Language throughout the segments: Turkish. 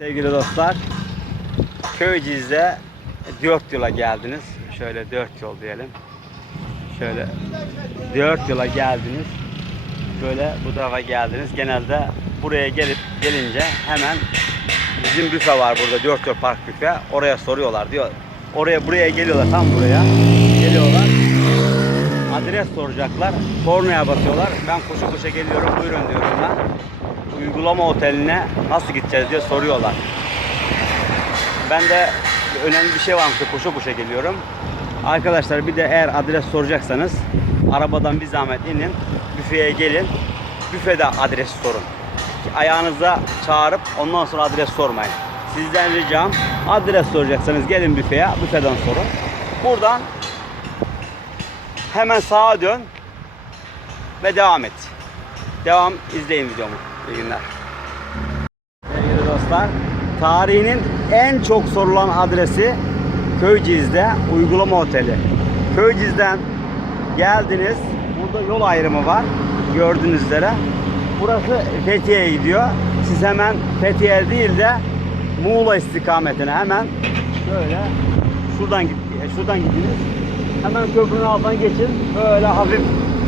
Sevgili dostlar, Köyceğiz'e dört yola geldiniz. Şöyle dört yol diyelim. Şöyle dört yola geldiniz. Böyle bu tarafa geldiniz. Genelde buraya gelip gelince hemen bizim büfe var burada dört yol park büfe. Oraya soruyorlar diyor. Oraya buraya geliyorlar tam buraya. Geliyorlar. Adres soracaklar. Kornaya basıyorlar. Ben koşu koşa geliyorum. Buyurun diyorum ben. Uygulama oteline nasıl gideceğiz diye soruyorlar. Ben de önemli bir şey varmış koşa koşa geliyorum. Arkadaşlar bir de eğer adres soracaksanız arabadan bir zahmet inin. Büfeye gelin. Büfede adres sorun. Ayağınıza çağırıp ondan sonra adres sormayın. Sizden ricam adres soracaksanız gelin büfeye. Büfeden sorun. Buradan hemen sağa dön ve devam et. Devam izleyin videomu. İyi günler. Sevgili dostlar, tarihinin en çok sorulan adresi Köyceğiz'de uygulama oteli. Köyceğiz'den geldiniz. Burada yol ayrımı var. Gördüğünüz üzere. Burası Fethiye'ye gidiyor. Siz hemen Fethiye değil de Muğla istikametine hemen şöyle şuradan git e, şuradan gidiniz. Hemen köprünün altından geçin. Böyle hafif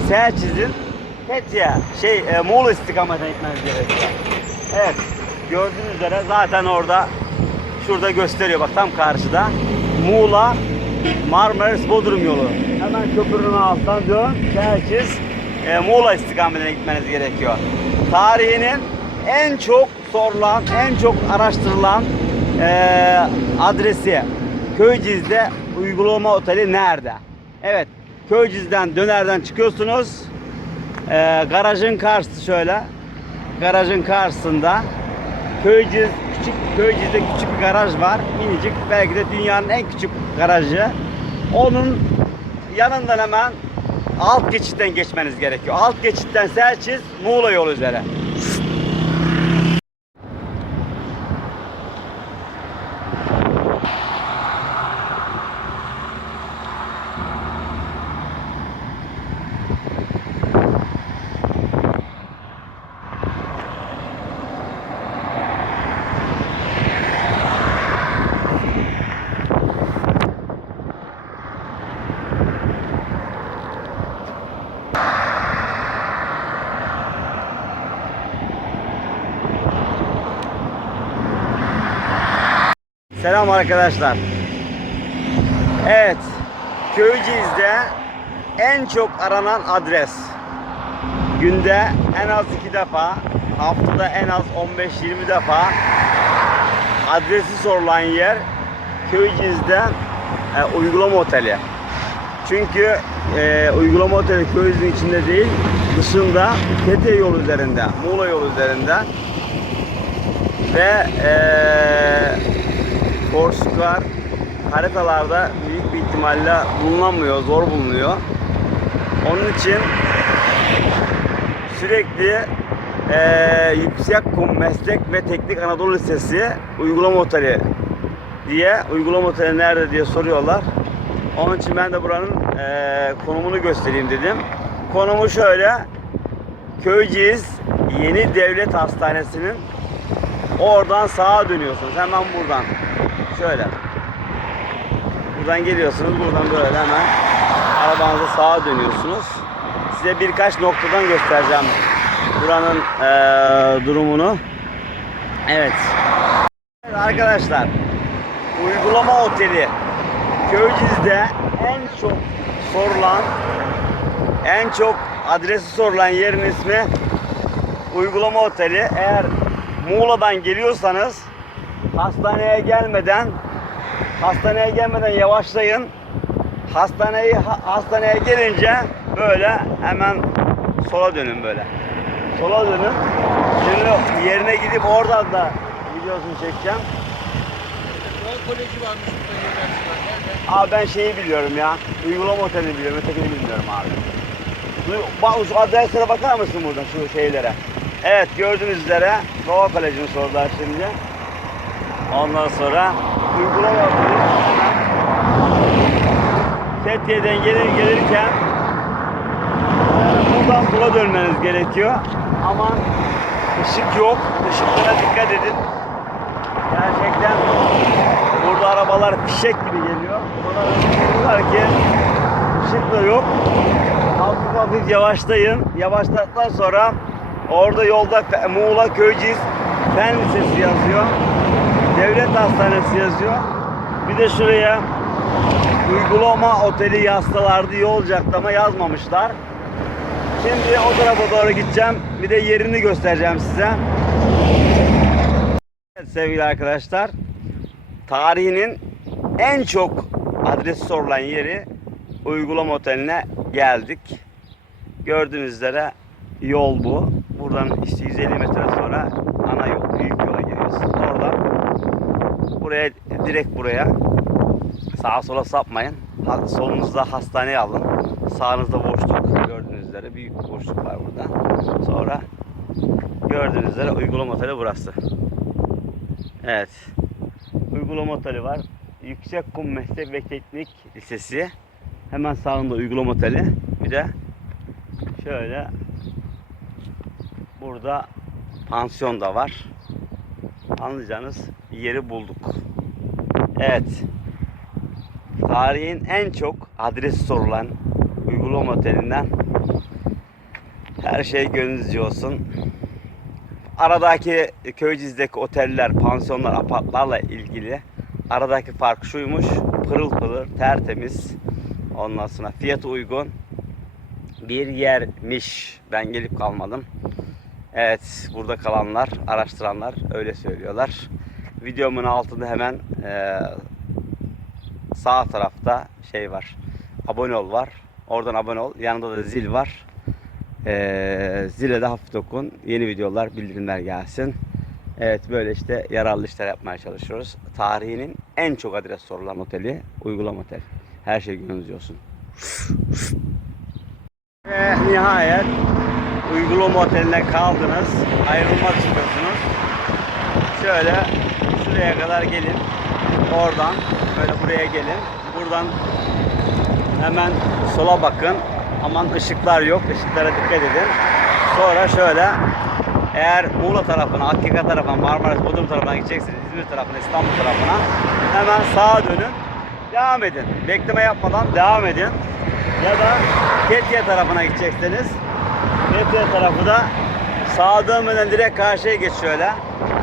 S çizin. Fethiye şey e, Muğla istikametine gitmeniz gerekiyor. Evet. Gördüğünüz üzere zaten orada şurada gösteriyor bak tam karşıda. Muğla Marmaris Bodrum yolu. Hemen köprünün altından dön. Çerçiz e, Muğla istikametine gitmeniz gerekiyor. Tarihinin en çok sorulan, en çok araştırılan e, adresi Köyceğiz'de uygulama oteli nerede? Evet. Köyceğiz'den dönerden çıkıyorsunuz. E, garajın karşısı şöyle. Garajın karşısında Köyceğiz küçük Köyceğiz'de küçük bir garaj var. Minicik. Belki de dünyanın en küçük garajı. Onun yanından hemen alt geçitten geçmeniz gerekiyor. Alt geçitten Selçiz Muğla yolu üzere. Selam arkadaşlar. Evet. Köyceğiz'de en çok aranan adres. Günde en az iki defa, haftada en az 15-20 defa adresi sorulan yer Köyceğiz'de e, uygulama oteli. Çünkü e, uygulama oteli Köyceğiz'in içinde değil, dışında Fethiye yolu üzerinde, Muğla yolu üzerinde ve eee Foursquare haritalarda büyük bir ihtimalle bulunamıyor, zor bulunuyor. Onun için sürekli eee Yüksekkum Meslek ve Teknik Anadolu Lisesi uygulama oteli diye uygulama oteli nerede diye soruyorlar. Onun için ben de buranın eee, konumunu göstereyim dedim. Konumu şöyle. Köyceğiz Yeni Devlet Hastanesi'nin Oradan sağa dönüyorsunuz. Hemen buradan. Şöyle. Buradan geliyorsunuz. Buradan böyle hemen arabanızı sağa dönüyorsunuz. Size birkaç noktadan göstereceğim buranın eee, durumunu. Evet. Evet Arkadaşlar uygulama oteli Köyceğiz'de en çok sorulan en çok adresi sorulan yerin ismi uygulama oteli. Eğer Muğla'dan geliyorsanız hastaneye gelmeden hastaneye gelmeden yavaşlayın. Hastaneyi ha- hastaneye gelince böyle hemen sola dönün böyle. Sola dönün. Şimdi yerine gidip oradan da videosunu çekeceğim. Doğa Koleji varmış? Abi ben şeyi biliyorum ya. Uygulama otelini biliyorum. Ötekini bilmiyorum abi. Bak şu adreslere bakar mısın buradan şu şeylere? Evet gördüğünüz üzere Doğa Koleji'ni sordular şimdi. Ondan sonra uygulama hemen Fethiye'den gelir gelirken e, buradan sola dönmeniz gerekiyor. Aman ışık yok. Işıklara dikkat edin. kadar fişek gibi geliyor. Öyle diyorlar ki ışık da yok. Hafif hafif yavaşlayın. Yavaşladıktan sonra orada yolda Muğla Köyceğiz Fen Lisesi yazıyor. Devlet Hastanesi yazıyor. Bir de şuraya uygulama oteli yazsalardı iyi olacaktı ama yazmamışlar. Şimdi o tarafa doğru gideceğim. Bir de yerini göstereceğim size. Evet sevgili arkadaşlar. Tarihinin en çok adresi sorulan yeri uygulama oteline geldik. Gördüğünüz üzere yol bu. Buradan işte 150 metre sonra ana yol, büyük. Oradan buraya direkt buraya sağa sola sapmayın. Solunuzda hastaneye alın. Sağınızda boşluk gördüğünüz üzere büyük bir boşluk var burada. Sonra gördüğünüz üzere uygulama oteli burası. Evet. Uygulama oteli var. Yüksek Kum Meslek ve Teknik Lisesi. Hemen sağında uygulama oteli. Bir de şöyle burada pansiyon da var. Anlayacağınız yeri bulduk. Evet. Tarihin en çok adresi sorulan uygulama otelinden her şey gönlünüzce olsun. Aradaki Köyceğiz'deki oteller, pansiyonlar, apartlarla ilgili aradaki fark şuymuş. Pırıl pırıl, tertemiz. Ondan sonra fiyatı uygun bir yermiş. Ben gelip kalmadım. Evet, burada kalanlar, araştıranlar öyle söylüyorlar. Videomun altında hemen eee, sağ tarafta şey var. Abone ol var. Oradan abone ol. Yanında da zil var. Ee, zile de hafif dokun. Yeni videolar, bildirimler gelsin. Evet böyle işte yararlı işler yapmaya çalışıyoruz. Tarihinin en çok adres sorulan oteli uygulama otel. Her şey gönlünüzce olsun. Ve nihayet uygulama oteline kaldınız. Ayrılmak istiyorsunuz. Şöyle şuraya kadar gelin. Oradan böyle buraya gelin. Buradan hemen sola bakın. Aman ışıklar yok. Işıklara dikkat edin. Sonra şöyle eğer Muğla tarafına, Akkika tarafına, Marmaris, Bodrum tarafına gideceksiniz, İzmir tarafına, İstanbul tarafına hemen sağa dönün. Devam edin. Bekleme yapmadan devam edin. Ya da Fethiye tarafına gidecekseniz Fethiye tarafı da sağa dönmeden direkt karşıya geç şöyle.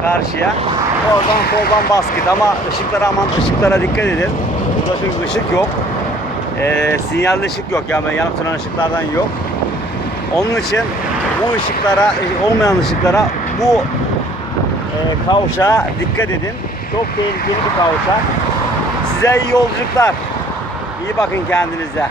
Karşıya. Oradan soldan bas git ama ışıklara aman ışıklara dikkat edin. Burada çünkü ışık yok. Ee, sinyalli ışık yok yani yanıp sönen ışıklardan yok. Onun için bu ışıklara, olmayan ışıklara bu e, kavşağa dikkat edin. Çok tehlikeli bir kavşak. Size iyi yolculuklar. İyi bakın kendinize.